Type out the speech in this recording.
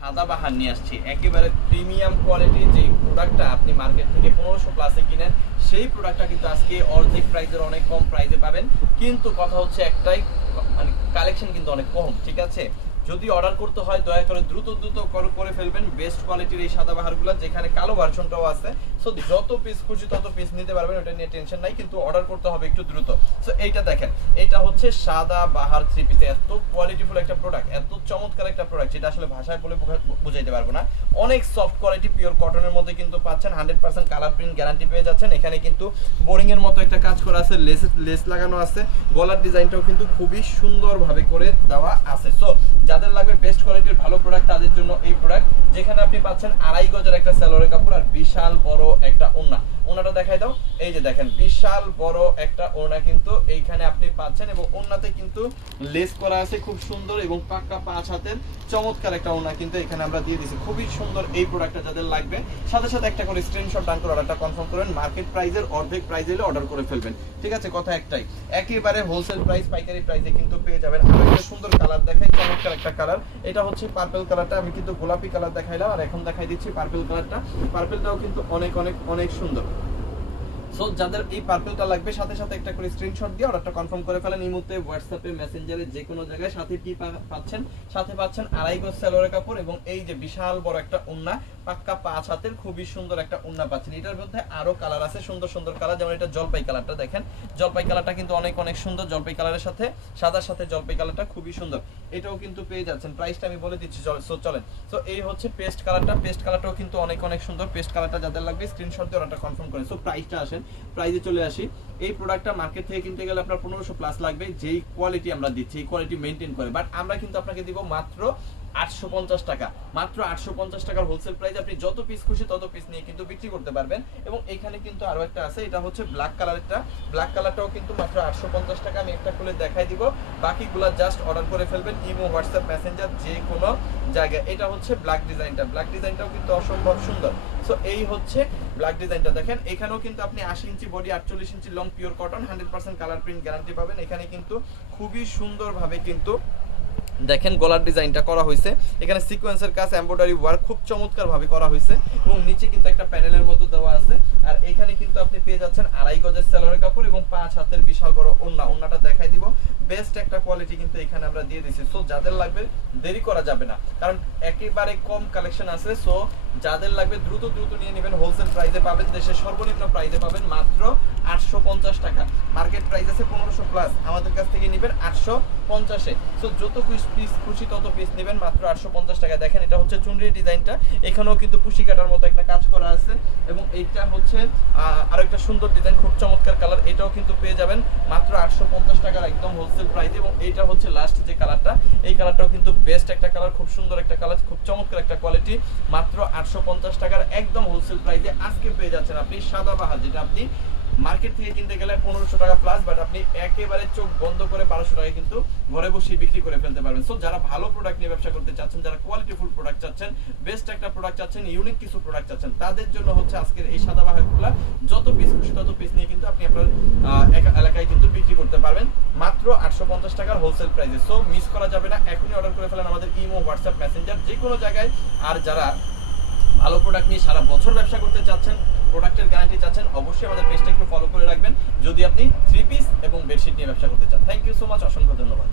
সাদাবাহার নিয়ে আসছি একেবারে প্রিমিয়াম কোয়ালিটির যে প্রোডাক্টটা আপনি মার্কেট থেকে 1500 প্লাসে কিনেন সেই প্রোডাক্টটা কিন্তু আজকে অর্ধেক প্রাইসের অনেক কম প্রাইসে পাবেন। কিন্তু কথা হচ্ছে একটাই, মানে কালেকশন কিন্তু অনেক কম, ঠিক আছে? যদি অর্ডার করতে হয় দয়া করে দ্রুত করে ফেলবেন বেস্ট কোয়ালিটির এই সাদাবাহারগুলো, যেখানে কালো ভার্সনটাও আছে। সো যত পিস খুশি তত পিস নিতে পারবেন, ওটা নিয়ে টেনশন নাই, কিন্তু অর্ডার করতে হবে একটু দ্রুত। সো এইটা দেখেন, এটা হচ্ছে সাদাবাহার 3 পিস। এত কোয়ালিটিফুল একটা প্রোডাক্ট, এত চমৎকার একটা প্রোডাক্ট, যেটা আসলে ভাষায় বলে বুঝাইতে পারবো না। অনেক সফট কোয়ালিটি, পিওর কটনের মধ্যে কিন্তু পাচ্ছেন। 100% কালার প্রিন্ট গ্যারান্টি পেয়ে যাচ্ছেন। এখানে কিন্তু বোরিং এর মতো একটা কাজ করা আছে, লেস লাগানো আছে, গলার ডিজাইনটাও কিন্তু খুবই সুন্দরভাবে করে দেওয়া আছে। সো যাদের লাগবে বেস্ট কোয়ালিটির ভালো প্রোডাক্ট, তাদের জন্য এই প্রোডাক্ট, যেখানে আপনি পাচ্ছেন 2.5 গজের একটা সালোয়ারের কাপড় আর বিশাল বড় একটা ওড়না। ওড়নাটা দেখাই দাও, এই যে দেখেন বিশাল বড় একটা ওড়না কিন্তু এইখানে আপনি পাচ্ছেন, এবং ওড়নাতে কিন্তু লেস করা আছে খুব সুন্দর, এবং পাক্কা 5 হাতের চমৎকার একটা ওড়না কিন্তু এখানে আমরা দিয়ে দিয়েছি। খুবই সুন্দর এই প্রোডাক্টটা যাদের লাগবে, সাথে সাথে একটা করে স্ক্রিনশট ডান করে অর্ডারটা কনফার্ম করেন। মার্কেট প্রাইসের অর্ধেক প্রাইসে এলে অর্ডার করে ফেলবেন, ঠিক আছে? কথা একটাই, একেবারে হোলসেল প্রাইস, পাইকারি প্রাইসে কিন্তু পেয়ে যাবেন। আর একটা সুন্দর কালার দেখাই, চমৎকার একটা কালার, এটা হচ্ছে পার্পল কালারটা। আমি কিন্তু গোলাপি কালার দেখাইলাম, আর এখন দেখাই দিচ্ছি পার্পল কালারটা। পার্পলটাও কিন্তু অনেক অনেক অনেক সুন্দর। সো যাদের এই পার্পলটা লাগবে, সাথে সাথে একটা করে স্ক্রিনশট দিয়ে অর্ডারটা কনফার্ম করে ফেলেন। ইমোতে, হোয়াটসঅ্যাপে, মেসেঞ্জারে, যে কোনো জায়গায়। সাথে কি পাচ্ছেন? সাথে পাচ্ছেন 2.5 গজ সালোয়ারের কাপড়, এবং এই যে বিশাল বড় একটা ওড়না, পাক্কা 5 হাতের খুবই সুন্দর একটা ওড়না পাচ্ছেন। এটার মধ্যে আরো কালার আছে, সুন্দর সুন্দর কালার, যেমন এটা জলপাই কালারটা দেখেন। জলপাই কালারটা কিন্তু অনেক অনেক সুন্দর। জলপাই কালারের সাথে সাদার সাথে জলপাই কালারটা খুবই সুন্দর, এটাও কিন্তু পেয়ে যাচ্ছেন। প্রাইসটা আমি বলে দিচ্ছি, সো চলেন। সো এই হচ্ছে পেস্ট কালারটা, পেস্ট কালারটাও কিন্তু অনেক অনেক সুন্দর। পেস্ট কালারটা যাদের লাগবে স্ক্রিনশট দিয়ে অর্ডারটা কনফার্ম করেন। সো প্রাইসটা আসেন, প্রাইসে চলে আসি। এই প্রোডাক্টটা মার্কেট থেকে কিনতে গেলে আপনার 1500 প্লাস লাগবে, যেই কোয়ালিটি আমরা দিচ্ছি এই কোয়ালিটি মেনটেন করে। বাট আমরা কিন্তু আপনাকে দিব মাত্র 850 টাকা, মাত্র 850 টাকার হোলসেল প্রাইস। আপনি যত পিস খুশি তত পিস নিয়ে কিন্তু বিক্রি করতে পারবেন। এবং এখানে কিন্তু আরো একটা আছে, এটা হচ্ছে ব্ল্যাক কালারটা। ব্ল্যাক কালারটাও কিন্তু মাত্র 850 টাকা। আমি একটা খুলে দেখাই দিব, বাকিগুলা জাস্ট অর্ডার করে ফেলবেন ইমো, হোয়াটসঅ্যাপ, মেসেঞ্জার, যে কোনো জায়গায়। এটা হচ্ছে ব্ল্যাক ডিজাইনটা, ব্ল্যাক ডিজাইনটাও কিন্তু অসম্ভব সুন্দর। সো এই হচ্ছে ব্ল্যাক ডিজাইনটা দেখেন। এখানেও কিন্তু আপনি 80 inch body, 48 inch long, pure cotton, 100% colour print guarantee পাবেন। এখানে কিন্তু খুবই সুন্দরভাবে কিন্তু দেখেন গলার ডিজাইনটা করা হয়েছে, এখানে সিকোয়েন্সের কাজ, এমব্রয়ডারি ওয়ার্ক খুব চমৎকার ভাবে করা হয়েছে, এবং নিচে কিন্তু একটা প্যানেলের মতো দেওয়া আছে। আর এখানে কিন্তু আপনি পেয়ে যাচ্ছেন 2.5 গজের সালোয়ারের কাপড়, এবং 5 হাতের বিশাল বড় ওড়না। ওড়নাটা দেখাই দিব, বেস্ট একটা কোয়ালিটি কিন্তু এখানে আমরা দিয়ে দিয়েছি। সো যাদের লাগবে দেরি করা যাবে না, কারণ একেবারে কম কালেকশন আছে। সো যাদের লাগবে দ্রুত নিয়ে নেবেন। হোলসেল প্রাইসে পাবেন, দেশের সর্বনিম্ন প্রাইসে পাবেন মাত্র 850 টাকা। মার্কেট প্রাইস আছে 1500 প্লাস, আমাদের কাছ থেকে নেবেন 850-এ। সো যত পিস খুশি তত পিস নেবেন মাত্র 850 টাকা। দেখেন এটা হচ্ছে চুনরির ডিজাইনটা, এখানেও কিন্তু পুশি কাটার মতো একটা কাজ করা আছে, এবং এইটা হচ্ছে আরো একটা সুন্দর ডিজাইন, খুব চমৎকার কালার। এটাও কিন্তু পেয়ে যাবেন মাত্র 850 টাকার একদম হোলসেল প্রাইসে। এবং এইটা হচ্ছে লাস্ট যে কালারটা, এই কালারটাও কিন্তু বেস্ট একটা কালার, খুব সুন্দর একটা কালার, খুব চমৎকার একটা কোয়ালিটি। মাত্র 850 টাকার একদম হোলসেল প্রাইসে আজকে পেয়ে যাচ্ছেন আপনি সাদাবাহার, যেটা আপনি মার্কেট থেকে কিনতে গেলে 1500 টাকা প্লাস, বাট আপনি একেবারে চোখ বন্ধ করে 1200 টাকায় কিন্তু ঘরে বসে বিক্রি করে ফেলতে পারবেন। সো যারা ভালো প্রোডাক্ট নিয়ে ব্যবসা করতে চাচ্ছেন, যারা কোয়ালিটিফুল প্রোডাক্ট চাচ্ছেন, বেস্ট একটা প্রোডাক্ট চাচ্ছেন, ইউনিক কিছু প্রোডাক্ট চাচ্ছেন, তাদের জন্য হচ্ছে আজকের এই সাদাবাহারগুলা। যত পিস খুশি তত পিস নিয়ে কিন্তু আপনি আপনার এলাকায় কিন্তু বিক্রি করতে পারবেন মাত্র 850 টাকার হোলসেল প্রাইসে। সো মিস করা যাবে না, এখনই অর্ডার করে ফেলেন আমাদের ইমো, হোয়াটসঅ্যাপ, মেসেঞ্জার, যে কোনো জায়গায়। আর যারা ভালো প্রোডাক্ট নিয়ে সারা বছর ব্যবসা করতে চাচ্ছেন, প্রোডাক্টের গ্যারান্টি চাচ্ছেন, অবশ্যই আমাদের পেজটা একটু ফলো করে রাখবেন, যদি আপনি 3 পিস এবং বেডশিট নিয়ে ব্যবসা করতে চান। থ্যাংক ইউ সো মাচ, অসংখ্য ধন্যবাদ।